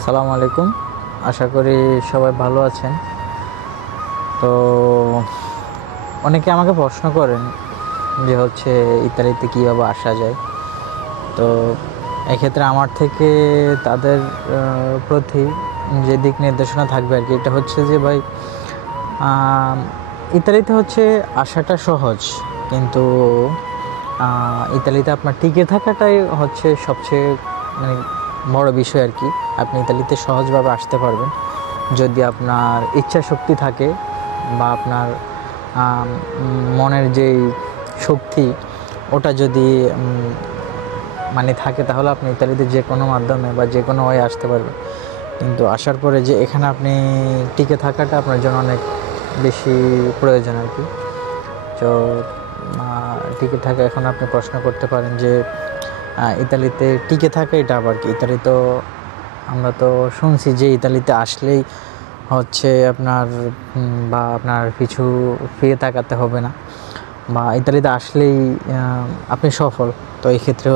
আসসালামু আলাইকুম। আশা করি সবাই ভালো আছেন। তো অনেকে আমাকে প্রশ্ন করেন যে ইতালিতে কীভাবে আসা যায়। তো এক্ষেত্রে আমার থেকে তাদের প্রতি যে দিক নির্দেশনা থাকবে আর কি, এটা হচ্ছে যে ভাই, ইতালিতে আসাটা সহজ, কিন্তু ইতালিতে আপনার টিকে থাকাটাই হচ্ছে সবচেয়ে মানে বড় বিষয় আর কি। আপনি ইতালিতে সহজভাবে আসতে পারবেন যদি আপনার ইচ্ছা শক্তি থাকে বা আপনার মনের যেই শক্তি ওটা যদি থাকে, তাহলে আপনি ইতালিতে যে কোনো মাধ্যমে বা যে কোনো ওয়ে আসতে পারবেন। কিন্তু আসার পরে যে এখানে আপনি টিকে থাকাটা আপনার জন্য অনেক বেশি প্রয়োজন আর কি। তো টিকে থাকা, এখন আপনি প্রশ্ন করতে পারেন যে ইতালিতে টিকে থাকা এটা আবার কি। ইতালি তো আমরা তো শুনছি যে ইতালিতে আসলেই আপনার কিছু ফিরে তাকাতে হবে না, বা ইতালিতে আসলেই আপনি সফল। তো এই ক্ষেত্রে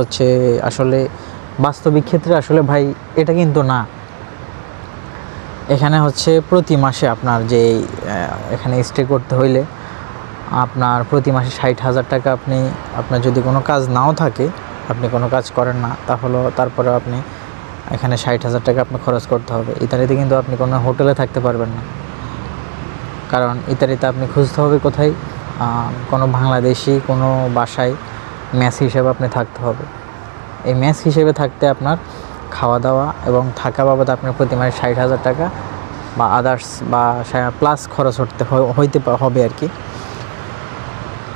আসলে বাস্তবিক ক্ষেত্রে আসলে ভাই এটা কিন্তু না। এখানে প্রতি মাসে আপনার যে এখানে স্টে করতে হইলে আপনার প্রতি মাসে 60,000 টাকা আপনার যদি কোনো কাজ নাও থাকে, আপনি কোনো কাজ করেন না, তারপরে আপনি এখানে 60,000 টাকা আপনি খরচ করতে হবে। ইতালিতে কিন্তু আপনি কোনো হোটেলে থাকতে পারবেন না, কারণ ইতালিতে আপনি খুঁজতে হবে কোথায় কোনো বাংলাদেশি কোনো বাসায় মেস হিসেবে আপনি থাকতে হবে। এই মেস হিসেবে থাকতে আপনার খাওয়া দাওয়া এবং থাকা বাবদ আপনার প্রতি মাসে 60,000 টাকা বা আদার্স বা প্লাস খরচ হইতে হবে আর কি।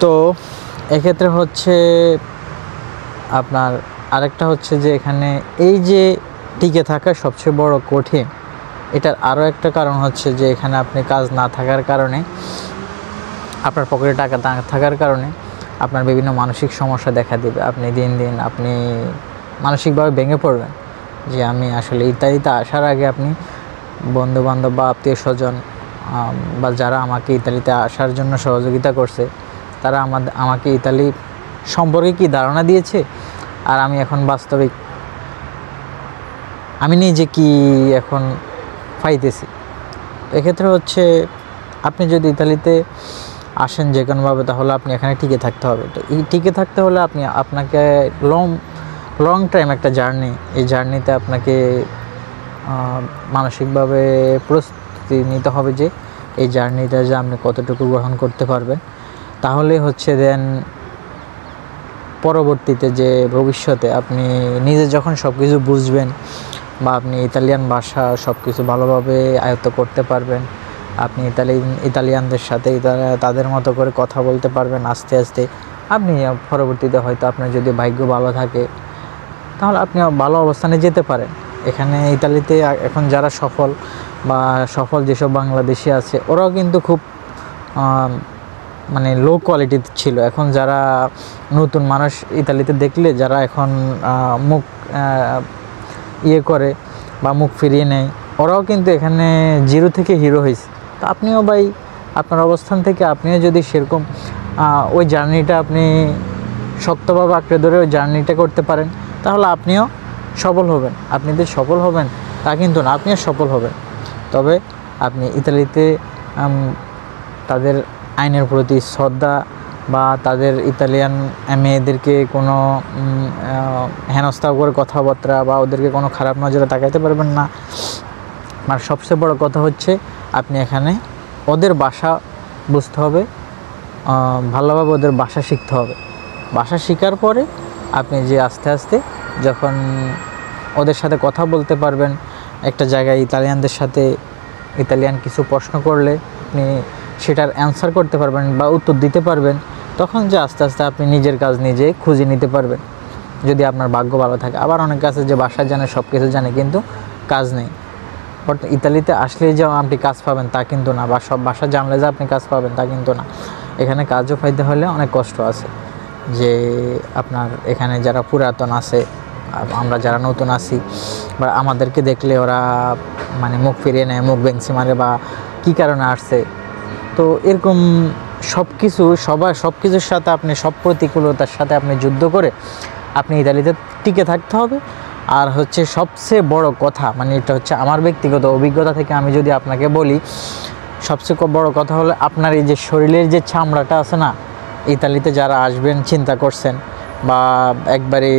তো এক্ষেত্রে আপনার আরেকটা যে এখানে এই যে টিকে থাকা সবচেয়ে বড় কঠিন, এটার আরও একটা কারণ যে এখানে আপনি কাজ না থাকার কারণে, আপনার পকেটে টাকা না থাকার কারণে আপনার বিভিন্ন মানসিক সমস্যা দেখা দেবে। আপনি দিন দিন আপনি মানসিকভাবে ভেঙে পড়বেন যে আমি আসলে ইতালিতে আসার আগে আপনি বন্ধুবান্ধব বা আত্মীয় স্বজন বা যারা আমাকে ইতালিতে আসার জন্য সহযোগিতা করছে, তারা আমাকে ইতালি সম্পর্কে কী ধারণা দিয়েছে, আর আমি এখন বাস্তবিক আমি নিজে কি এখন পাইতেছি। এক্ষেত্রে আপনি যদি ইতালিতে আসেন যে কোনোভাবে, তাহলে আপনি এখানে টিকে থাকতে হবে। তো এই টিকে থাকতে হলে আপনাকে লং টাইম একটা জার্নি, এই জার্নিতে আপনাকে মানসিকভাবে প্রস্তুতি নিতে হবে যে এই জার্নিটা যে আপনি কতটুকু গ্রহণ করতে পারবেন। তাহলে দেন পরবর্তীতে যে ভবিষ্যতে আপনি নিজে যখন সব কিছু বুঝবেন বা আপনি ইতালিয়ান ভাষা সব কিছু ভালোভাবে আয়ত্ত করতে পারবেন, আপনি ইতালিয়ানদের সাথে তাদের মতো করে কথা বলতে পারবেন আস্তে আস্তে। আপনি পরবর্তীতে হয়তো আপনার যদি ভাগ্য ভালো থাকে, তাহলে আপনি ভালো অবস্থানে যেতে পারেন। এখানে ইতালিতে এখন যারা সফল যেসব বাংলাদেশি আছে, ওরাও কিন্তু খুব লো কোয়ালিটির ছিল। এখন যারা নতুন মানুষ ইতালিতে দেখলে যারা এখন মুখ করে বা মুখ ফিরিয়ে নেয়, ওরাও কিন্তু এখানে জিরো থেকে হিরো হয়েছে। তো আপনিও ভাই আপনার অবস্থান থেকে আপনিও যদি সেরকম ওই জার্নিটা আপনি শক্তভাবে আঁকড়ে ধরে ওই জার্নিটা করতে পারেন, তাহলে আপনিও সফল হবেন। আপনি যে সফল হবেন তা কিন্তু না, আপনিও সফল হবেন। তবে আপনি ইতালিতে তাদের আইনের প্রতি শ্রদ্ধা বা তাদের ইতালিয়ান মেয়েদেরকে কোনো হেনস্থা করে কথাবার্তা বা ওদেরকে কোনো খারাপ নজরে তাকাইতে পারবেন না। আর সবচেয়ে বড় কথা আপনি এখানে ওদের ভাষা বুঝতে হবে, ভালোভাবে ওদের ভাষা শিখতে হবে। ভাষা শেখার পরে আপনি যে আস্তে আস্তে যখন ওদের সাথে কথা বলতে পারবেন, একটা জায়গায় ইতালিয়ানদের সাথে ইতালিয়ান কিছু প্রশ্ন করলে আপনি সেটার অ্যান্সার করতে পারবেন বা উত্তর দিতে পারবেন, তখন যে আস্তে আস্তে আপনি নিজের কাজ নিজে খুঁজে নিতে পারবেন, যদি আপনার ভাগ্য ভালো থাকে। আবার অনেক আছে যে ভাষা জানে, সব কিছু জানে, কিন্তু কাজ নেই। বাট ইতালিতে আসলেই যে আপনি কাজ পাবেন তা কিন্তু না, বা সব ভাষা জানলে যে আপনি কাজ পাবেন তা কিন্তু না। এখানে কাজও পাইতে হলে অনেক কষ্ট আছে। যে আপনার এখানে যারা পুরাতন আছে, আমরা যারা নতুন আছি, বা আমাদেরকে দেখলে ওরা মুখ ফিরিয়ে নেয়, মুখ বেঞ্চি মারে, বা কী কারণে আসছে। তো এরকম সব কিছুর সাথে আপনি সব প্রতিকূলতার সাথে আপনি যুদ্ধ করে আপনি ইতালিতে টিকে থাকতে হবে। আর হচ্ছে সবচেয়ে বড় কথা, মানে এটা হচ্ছে আমার ব্যক্তিগত অভিজ্ঞতা থেকে আমি যদি আপনাকে বলি, সবচেয়ে বড় কথা হলো আপনার এই যে শরীরের যে চামড়াটা আছে না, ইতালিতে যারা আসবেন চিন্তা করছেন বা একবারে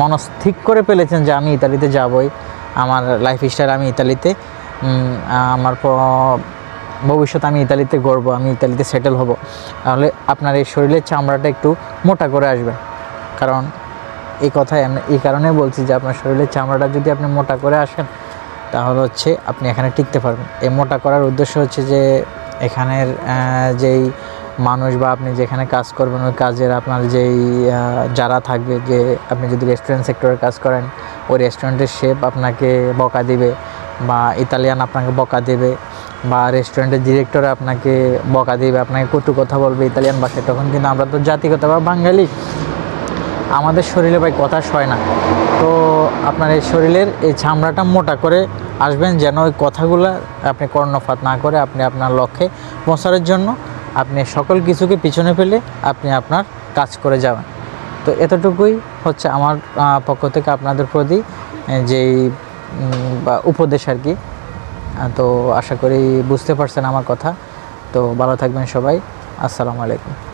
মনস্থির করে ফেলেছেন যে আমি ইতালিতে যাবই, আমার লাইফস্টাইল আমি ইতালিতে, আমার ভবিষ্যৎ আমি ইতালিতে গড়বো, আমি ইতালিতে সেটেল হব, তাহলে আপনার এই শরীরের চামড়াটা একটু মোটা করে আসবে। কারণ এই কথাই আমি এই কারণে বলছি যে আপনার শরীরের চামড়াটা যদি আপনি মোটা করে আসেন, তাহলে হচ্ছে আপনি এখানে টিকতে পারবেন। এই মোটা করার উদ্দেশ্য হচ্ছে যে এখানের যেই মানুষ বা আপনি যেখানে কাজ করবেন ওই কাজের আপনার যেই যারা থাকবে, যে আপনি যদি রেস্টুরেন্ট সেক্টরে কাজ করেন, ওই রেস্টুরেন্টের শেফ আপনাকে বকা দিবে বা ইতালিয়ান আপনাকে বকা দেবে বা রেস্টুরেন্টের ডিরেক্টর আপনাকে বকা দিবে, আপনাকে কটু কথা বলবে ইতালিয়ান ভাষায়। তখন কিন্তু আমরা তো জাতিগত বা বাঙালি, আমাদের শরীরে ভাই কথা সয় না। তো আপনার এই শরীরের এই চামড়াটা মোটা করে আসবেন, যেন ওই কথাগুলো আপনি কর্ণপাত না করে আপনি আপনার লক্ষ্যে পৌঁছানোর জন্য আপনি সকল কিছুকে পিছনে ফেলে আপনি আপনার কাজ করে যাবেন। তো এতটুকুই হচ্ছে আমার পক্ষ থেকে আপনাদের প্রতি যেই উপদেশ আর কি। তো আশা করি বুঝতে পারছেন আমার কথা। তো ভালো থাকবেন সবাই, আসসালামু আলাইকুম।